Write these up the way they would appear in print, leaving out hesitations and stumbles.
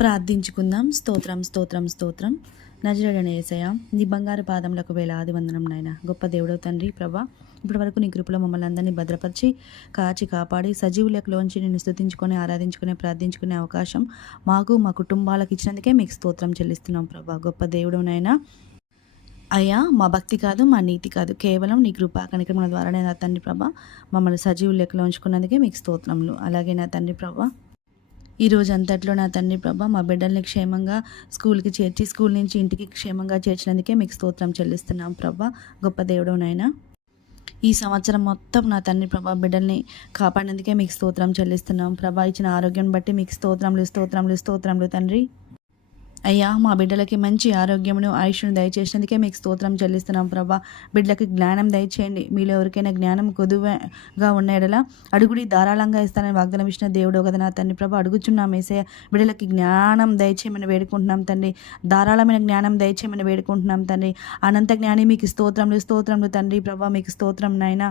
ప్రార్థించుకుందాం. స్తోత్రం స్తోత్రం స్తోత్రం. నజరేయుడైన యేసయ్య, నీ బంగారు పాదములకు వేలాది వందనం నాయన. గొప్ప దేవుడవు తండ్రి ప్రభా, ఇప్పటి వరకు నీ కృపలో మమ్మల్ని అందరినీ భద్రపరిచి కాచి కాపాడి సజీవులలోంచి నిన్ను స్తుతించుకొని ఆరాధించుకునే ప్రార్థించుకునే అవకాశం మాకు మా కుటుంబాలకు ఇచ్చినందుకే మీకు స్తోత్రం చెల్లిస్తున్నాం ప్రభా. గొప్ప దేవుడు నాయన. అయ్యా, మా భక్తి కాదు, మా నీతి కాదు, కేవలం నీ కృపా కనికరముల ద్వారానే నా తండ్రి ప్రభా మమ్మల్ని సజీవుల లెక్కలో ఉంచుకున్నందుకే మీకు స్తోత్రములు. అలాగే నా తండ్రి ప్రభా, ఈ రోజు అంతట్లో నా తండ్రి ప్రభా మా బిడ్డల్ని క్షేమంగా స్కూల్కి చేర్చి స్కూల్ నుంచి ఇంటికి క్షేమంగా చేర్చినందుకే మీకు స్తోత్రం చెల్లిస్తున్నాం ప్రభా. గొప్ప దేవుడు నాయన. ఈ సంవత్సరం మొత్తం నా తండ్రి ప్రభా బిడ్డల్ని కాపాడినందుకే మీకు స్తోత్రం చెల్లిస్తున్నాం ప్రభా. ఇచ్చిన ఆరోగ్యం బట్టి మీకు స్తోత్రములు స్తోత్రములు స్తోత్రములు తండ్రి. అయ్యా, మా బిడ్డలకి మంచి ఆరోగ్యమును ఆయుష్ను దయచేసినందుకే మీకు స్తోత్రం చెల్లిస్తున్నాం ప్రభా. బిడ్డలకి జ్ఞానం దయచేయండి. మీలో ఎవరికైనా జ్ఞానం కొదువగా ఉన్న ఎడల అడుగుడి ధారాళంగా ఇస్తానని వాగ్దానం ఇచ్చిన దేవుడు కదా నా తండ్రి ప్రభా. అడుగుచున్నాం యేసయ్య, బిడ్డలకి జ్ఞానం దయచేయమని వేడుకుంటున్నాం తండ్రి. ధారాళమైన జ్ఞానం దయచేయమని వేడుకుంటున్నాం తండ్రి. అనంత జ్ఞాని మీకు స్తోత్రములు స్తోత్రములు తండ్రి ప్రభా. మీకు స్తోత్రం నాయన.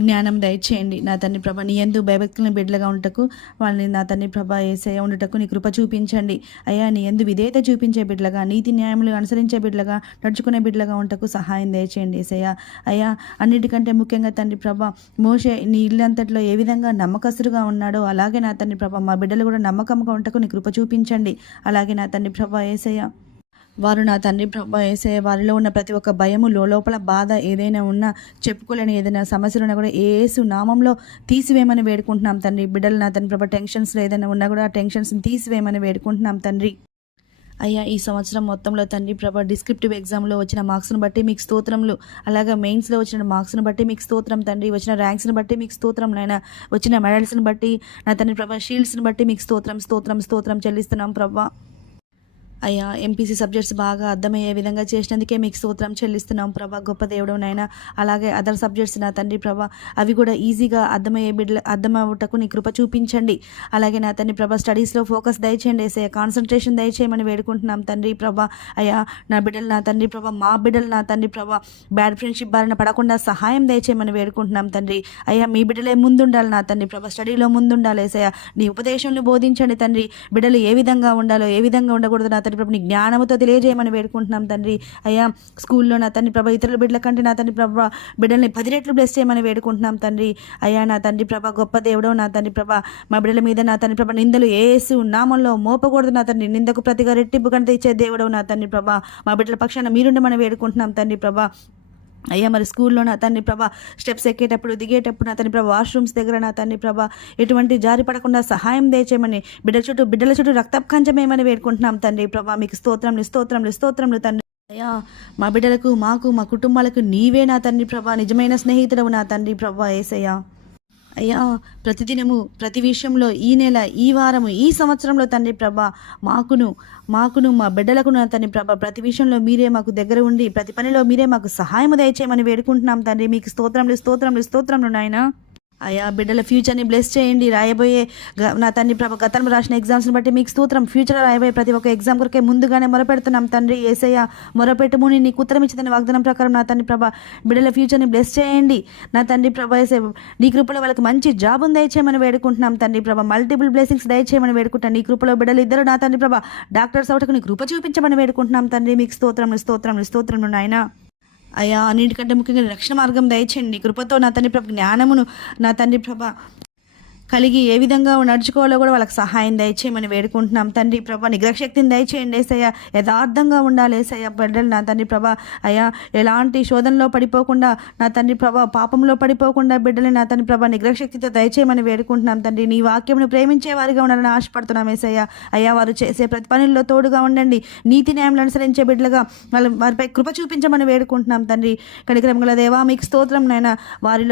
జ్ఞానం దయచేయండి నా తండ్రి ప్రభా. నీ యందు భయభక్తులను బిడ్డలుగా ఉండటకు వాళ్ళని నా తండ్రి ప్రభా యేసయ్య ఉండటకు నీ కృప చూపించండి అయ్యా. నీ యందు విధేయత చూపించే బిడ్డలుగా, నీతి న్యాయములు అనుసరించే బిడ్డలుగా, నడుచుకునే బిడ్డలుగా ఉండటకు సహాయం దయచేయండి యేసయ్య. అయ్యా, అన్నిటికంటే ముఖ్యంగా తండ్రి ప్రభా మోషే నీ ఇల్లంతట్లో ఏ విధంగా నమ్మకస్తుడుగా ఉన్నాడో అలాగే నా తండ్రి ప్రభా మా బిడ్డలు కూడా నమ్మకంగా ఉండటకు నీ కృప చూపించండి. అలాగే నా తండ్రి ప్రభా యేసయ్య, వారు నా తండ్రి ప్రభా యేసయ్య వారిలో ఉన్న ప్రతి ఒక్క భయము, లోపల బాధ ఏదైనా ఉన్నా, చెప్పుకోలేని ఏదైనా సమస్యలు ఉన్నా కూడా యేసు నామంలో తీసివేయమని వేడుకుంటున్నాం తండ్రి. బిడ్డలు నా తండ్రి ప్రభా టెన్షన్స్లో ఏదైనా ఉన్నా కూడా ఆ టెన్షన్స్ని తీసివేయమని వేడుకుంటున్నాం తండ్రి. అయ్యా, ఈ సంవత్సరం మొత్తంలో తండ్రి ప్రభా డిస్క్రిప్టివ్ ఎగ్జామ్లో వచ్చిన మార్క్స్ను బట్టి మీకు స్తోత్రములు. అలాగే మెయిన్స్లో వచ్చిన మార్క్స్ను బట్టి మీకు స్తోత్రం తండ్రి. వచ్చిన ర్యాంక్స్ని బట్టి మీకు స్తోత్రం నాయన. వచ్చిన మెడల్స్ని బట్టి నా తండ్రి ప్రభా షీల్డ్స్ని బట్టి మీకు స్తోత్రం స్తోత్రం స్తోత్రం చెల్లిస్తున్నాం ప్రభా. అయ్యా, ఎంపీసీ సబ్జెక్ట్స్ బాగా అర్థమయ్యే విధంగా చేసినందుకే మీకు స్తోత్రం చెల్లిస్తున్నాం ప్రభా. గొప్ప దేవుడు నాయన. అలాగే అదర్ సబ్జెక్ట్స్ నా తండ్రి ప్రభా అవి కూడా ఈజీగా అర్థమవుటకు నీ కృప చూపించండి. అలాగే నా తండ్రి ప్రభా స్టడీస్లో ఫోకస్ దయచేయండి యేసయ్య. కాన్సన్ట్రేషన్ దయచేయమని వేడుకుంటున్నాం తండ్రి ప్రభా. అయ్యా, నా బిడ్డలు నా తండ్రి ప్రభా మా బిడ్డలు నా తండ్రి ప్రభా బ్యాడ్ ఫ్రెండ్షిప్ బారిన పడకుండా సహాయం దయచేయమని వేడుకుంటున్నాం తండ్రి. అయ్యా, మీ బిడ్డలే ముందుండాలి నా తండ్రి ప్రభా, స్టడీలో ముందుండాలి యేసయ్య. నీ ఉపదేశంలో బోధించండి తండ్రి. బిడ్డలు ఏ విధంగా ఉండాలో ఏ విధంగా ఉండకూడదు నా తండ్రి ప్రభా నీ జ్ఞానంతో తెలియజేయమని వేడుకుంటున్నాం తండ్రి. అయ్యా, స్కూల్లో నా తండ్రి ప్రభా ఇతరుల బిడ్డల కంటే నా తండ్రి ప్రభా బిడ్డల్ని 10 రెట్లు బ్లెస్ చేయమని వేడుకుంటున్నాం తండ్రి. అయ్యా, నా తండ్రి ప్రభా గొప్ప దేవుడో నా తండ్రి ప్రభా మా బిడ్డల మీద నా తండ్రి ప్రభా నిందలు యేసు నామంలో మోపకూడదు నా తండ్రి. నిందకు ప్రతిగా రెట్టింపు కంటే ఇచ్చే దేవుడవు నా తండ్రి ప్రభా. మా బిడ్డల పక్షాన మీరుండమని వేడుకుంటున్నాం తండ్రి ప్రభా. అయ్యా, మరి స్కూల్లో నా తండ్రి ప్రభా స్టెప్స్ ఎక్కేటప్పుడు దిగేటప్పుడు నా తండ్రి ప్రభా వాష్రూమ్స్ దగ్గర నా తండ్రి ప్రభా ఎటువంటి జారి పడకుండా సహాయం దయచేయమని బిడ్డల చుట్టూ రక్తకంచమేమని వేడుకుంటున్నాం తండ్రి ప్రభా. మీకు స్తోత్రములు స్తోత్రములు స్తోత్రములు తండ్రి. అయ్యా, మా బిడ్డలకు మాకు మా కుటుంబాలకు నీవే నా తండ్రి ప్రభా నిజమైన స్నేహితుడవు నా తండ్రి ప్రభా యేసయ్య. అయ్యా, ప్రతిదినము ప్రతి విషయంలో ఈ నెల ఈ వారము ఈ సంవత్సరంలో తండ్రి ప్రభా మాకును మా బిడ్డలకు నా తండ్రి ప్రభా ప్రతి విషయంలో మీరే మాకు దగ్గర ఉండి ప్రతి పనిలో మీరే మాకు సహాయం దయచేయమని వేడుకుంటున్నాం తండ్రి. మీకు స్తోత్రములు స్తోత్రములు స్తోత్రములు నాయన. అయ్యా, బిడ్డల ఫ్యూచర్ని బ్లెస్ చేయండి. రాయబోయే నా తండ్రి ప్రభా గతంలో రాసిన ఎగ్జామ్స్ని బట్టి మీకు స్తోత్రం. ఫ్యూచర్లో రాయబోయే ప్రతి ఒక్క ఎగ్జామ్ కొరకే ముందుగానే మొరపెడుతున్నాం తండ్రి యేసయ్య. మొరపెట్టుముని నీకు ఉత్తరం ఇచ్చిందని వాగ్దానం ప్రకారం నా తండ్రి ప్రభా బిడ్డల ఫ్యూచర్ని బ్లెస్ చేయండి నా తండ్రి ప్రభా యేసయ్య. నీ కృపలో వాళ్ళకి మంచి జాబును దయచేయమని వేడుకుంటున్నాం తండ్రి ప్రభా. మల్టిపుల్ బ్లెస్సింగ్స్ దయచేయమని వేడుకుంటాను. నీ కృపలో బిడ్డలు ఇద్దరు నా తండ్రి ప్రభా డాక్టర్స్ అవటకు నీ కృప చూపించమని వేడుకుంటున్నాం తండ్రి. మీకు స్తోత్రములు స్తోత్రములు స్తోత్రములు నాయన. అయ్యా, అన్నిటికంటే ముఖ్యంగా రక్షణ మార్గం దయచేయండి. కృపతో నా తండ్రి ప్రభా జ్ఞానమును నా తండ్రి ప్రభా కలిగి ఏ విధంగా నడుచుకోవాలో కూడా వాళ్ళకి సహాయం దయచేయమని వేడుకుంటున్నాం తండ్రి ప్రభా. నిగ్రహశక్తిని దయచేయండి యేసయ్య. యథార్థంగా ఉండాలి యేసయ్య బిడ్డలు నా తండ్రి ప్రభా. అయ్యా, ఎలాంటి శోధనలో పడిపోకుండా నా తండ్రి ప్రభా పాపంలో పడిపోకుండా బిడ్డలు నా తండ్రి ప్రభా నిగ్రహశక్తితో దయచేయమని వేడుకుంటున్నాం తండ్రి. నీ వాక్యమును ప్రేమించే వారిగా ఉండాలని ఆశపడుతున్నాం యేసయ్య. అయ్యా, వారు చేసే ప్రతి పనుల్లో తోడుగా ఉండండి. నీతి న్యాయంలో అనుసరించే బిడ్డలుగా వారిపై కృప చూపించమని వేడుకుంటున్నాం తండ్రి. కనికరం గల దేవా మీకు స్తోత్రం నాయన. వారి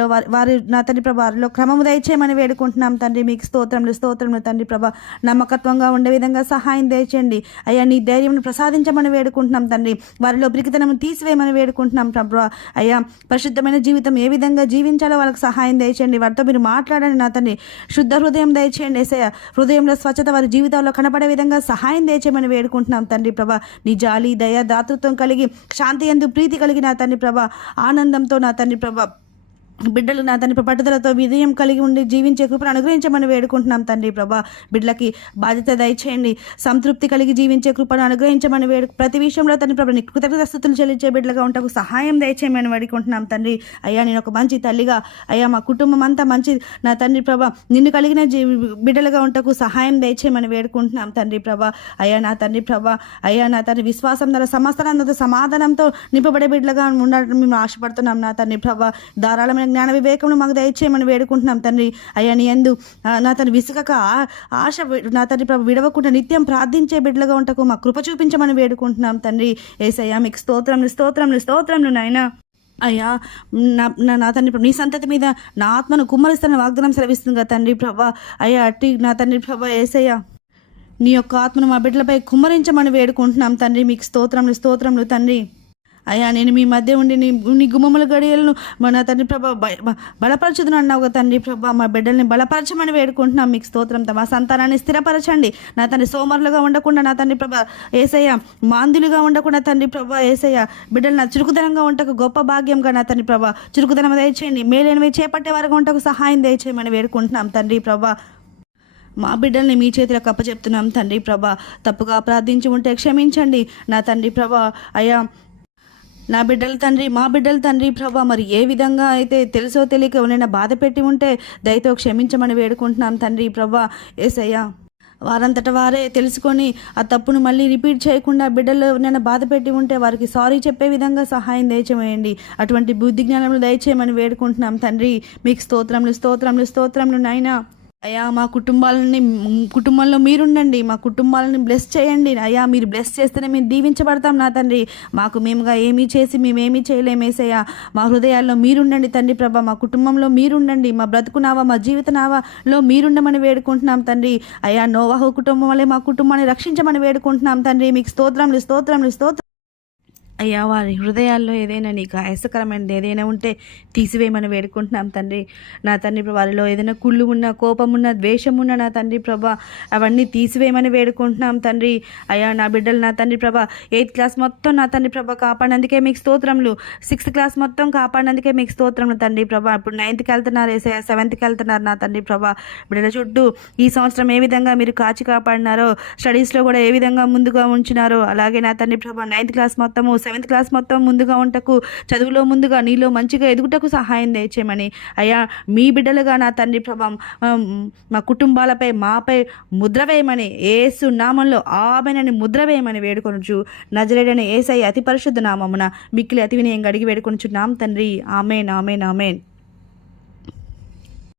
నా తండ్రి ప్రభా వారిలో క్రమము దయచేయమని వేడుకుంటున్నాం తండ్రి. మీకు స్తోత్రములు స్తోత్రములు తండ్రి ప్రభా. నమ్మకత్వంగా ఉండే విధంగా సహాయం దయచేయండి అయ్యా. నీ ధైర్యం ప్రసాదించమని వేడుకుంటున్నాం తండ్రి. వారిలో పిరికితనం తీసివేయమని వేడుకుంటున్నాం ప్రభా. అయ్యా, పరిశుద్ధమైన జీవితం ఏ విధంగా జీవించాలో వాళ్ళకి సహాయం దయచేయండి. వారితో మీరు మాట్లాడండి నా తండ్రి. శుద్ధ హృదయం దయచేయండి యేసయ్య. హృదయంలో స్వచ్ఛత వారి జీవితాల్లో కనపడే విధంగా సహాయం దయచేయమని వేడుకుంటున్నాం తండ్రి ప్రభా. నీ జాలి దయ దాతృత్వం కలిగి శాంతి యందు ప్రీతి కలిగి నా తండ్రి ప్రభా ఆనందంతో నా తండ్రి ప్రభా బిడ్డలు నా తండ్రి పట్టుదలతో విజయం కలిగి ఉండి జీవించే కృపను అనుగ్రహించమని వేడుకుంటున్నాం తండ్రి ప్రభా. బిడ్డలకి బాధ్యత దయచేయండి, సంతృప్తి కలిగి జీవించే కృపను అనుగ్రహించమని ప్రతి విషయంలో తండ్రి ప్రభా నీకు కృతజ్ఞతాస్తుతులు చెల్లించే బిడ్డలుగా ఉంటాకు సహాయం దయచేయమని వేడుకుంటున్నాం తండ్రి. అయ్యా నేను ఒక మంచి తల్లిగా, అయ్యా మా కుటుంబం అంతా మంచి నా తండ్రి ప్రభా నిన్ను కలిగిన బిడ్డలుగా ఉంటాకు సహాయం దయచేయమని వేడుకుంటున్నాం తండ్రి ప్రభా. అయ్యా నా తండ్రి ప్రభా, అయ్యా నా తండ్రి విశ్వాసం ధర సమస్తనంతో సమాధానంతో నింపబడే బిడ్డలుగా ఉండాలని మేము ఆశపడుతున్నాం నా తండ్రి ప్రభా. ధారాళమైన జ్ఞాన వివేకమును మాకు దయచేయమని వేడుకుంటున్నాం తండ్రి. అయ్యా నీ యందు నా తండ్రి విసుగక ఆశ నా తండ్రి ప్రభు విడవకుండా నిత్యం ప్రార్థించే బిడ్డలుగా ఉంటకు మా కృప చూపించమని వేడుకుంటున్నాం తండ్రి. యేసయ్యా మీకు స్తోత్రములు నాయనా. అయ్యా నా తండ్రి నీ సంతతి మీద నా ఆత్మను కుమ్మరిస్తున్న వాగ్దానం సెలవిస్తుంది కదా తండ్రి ప్రభా. అయ్యా అట్టి నా తండ్రి ప్రభా యేసయ్యా నీ యొక్క ఆత్మను మా బిడ్డలపై కుమ్మరించమని వేడుకుంటున్నాం తండ్రి. మీకు స్తోత్రములు తండ్రి. అయ్యా నేను మీ మధ్య ఉండి నీ గుమ్మముల గడియలను నా తండ్రి ప్రభా బలపరచుదును అన్నావు కదా తండ్రి ప్రభా. మా బిడ్డల్ని బలపరచమని వేడుకుంటున్నాం. మీకు స్తోత్రంతో మా సంతానాన్ని స్థిరపరచండి నా తండ్రి. సోమరులుగా ఉండకుండా నా తండ్రి ప్రభా యేసయ్య, మాందులుగా ఉండకుండా తండ్రి ప్రభా యేసయ్య, బిడ్డలు నా చురుకుదనంగా ఉండకు గొప్ప భాగ్యంగా నా తండ్రి ప్రభా చురుకుదనం దయచేయండి. మేలైనవి చేపట్టే వారికి ఉండకు సహాయం దయచేయమని వేడుకుంటున్నాం తండ్రి ప్రభా. మా బిడ్డల్ని మీ చేతులకు అప్పచెప్తున్నాం తండ్రి ప్రభా. తప్పుగా ప్రార్థించి ఉంటే క్షమించండి నా తండ్రి ప్రభా. అయ్యా నా బిడ్డల తండ్రి, మా బిడ్డల తండ్రి ప్రభా మరి ఏ విధంగా అయితే తెలుసో తెలియక ఎవరైనా బాధ పెట్టి ఉంటే దయతో క్షమించమని వేడుకుంటున్నాం తండ్రి ప్రభా. యేసయ్యా వారంతట వారే తెలుసుకొని ఆ తప్పును మళ్ళీ రిపీట్ చేయకుండా బిడ్డలు నేను బాధ పెట్టి ఉంటే వారికి సారీ చెప్పే విధంగా సహాయం దయచేయండి. అటువంటి బుద్ధి జ్ఞానములు దయచేయమని వేడుకుంటున్నాం తండ్రి. మీకు స్తోత్రములు నాయనా. అయ్యా మా కుటుంబంలో మీరుండండి, మా కుటుంబాలను బ్లెస్ చేయండి. అయ్యా మీరు బ్లెస్ చేస్తేనే మేము దీవించబడతాం నా తండ్రి. మేముగా ఏమీ చేసి మేమేమీ చేయలేమేసయ్యా. మా హృదయాల్లో మీరుండండి తండ్రి ప్రభా. మా కుటుంబంలో మీరుండండి. మా బ్రతుకునావా మా జీవిత నావాలో మీరుండమని వేడుకుంటున్నాం తండ్రి. అయ్యా నోవాహు కుటుంబం వల్లే మా కుటుంబాన్ని రక్షించమని వేడుకుంటున్నాం తండ్రి. మీకు స్తోత్రములు. అయ్యా వారి హృదయాల్లో ఏదైనా నీకు ఆయాసకరమైనది ఏదైనా ఉంటే తీసివేయమని వేడుకుంటున్నాం తండ్రి. నా తండ్రి ప్రభా వారిలో ఏదైనా కుళ్ళు ఉన్నా, కోపం ఉన్నా, ద్వేషం ఉన్నా నా తండ్రి ప్రభా అవన్నీ తీసివేయమని వేడుకుంటున్నాం తండ్రి. అయ్యా నా బిడ్డలు నా తండ్రి ప్రభా 8th క్లాస్ మొత్తం నా తండ్రి ప్రభా కాపాడినందుకే మీకు స్తోత్రములు. 6th క్లాస్ మొత్తం కాపాడినందుకే మీకు స్తోత్రములు తండ్రి ప్రభా. ఇప్పుడు 9th వెళ్తున్నారు ఏసయ్యా, 7th వెళ్తున్నారు నా తండ్రి ప్రభా. బిడ్డల చుట్టూ ఈ సంవత్సరం ఏ విధంగా మీరు కాచి కాపాడినారో, స్టడీస్లో కూడా ఏ విధంగా ముందుగా ఉంచినారో అలాగే నా తండ్రి ప్రభా 9th క్లాస్ మొత్తము 7th క్లాస్ మొత్తం ముందుగా ఉంటకు, చదువులో ముందుగా నీలో మంచిగా ఎదుగుటకు సహాయం దయచేయమని అయ్యా మీ బిడ్డలుగా నా తండ్రి ప్రభా మా కుటుంబాలపై మాపై ముద్ర వేయమని యేసు నామంలో ఆమెనని ముద్ర వేయమని వేడుకొనుచు నజరేయుడైన యేసయ్య అతి పరిశుద్ధ నామమున మిక్కిలి అతి వినయంగా అడిగి వేడుకొనుచున్నాం తండ్రి. ఆమేన్.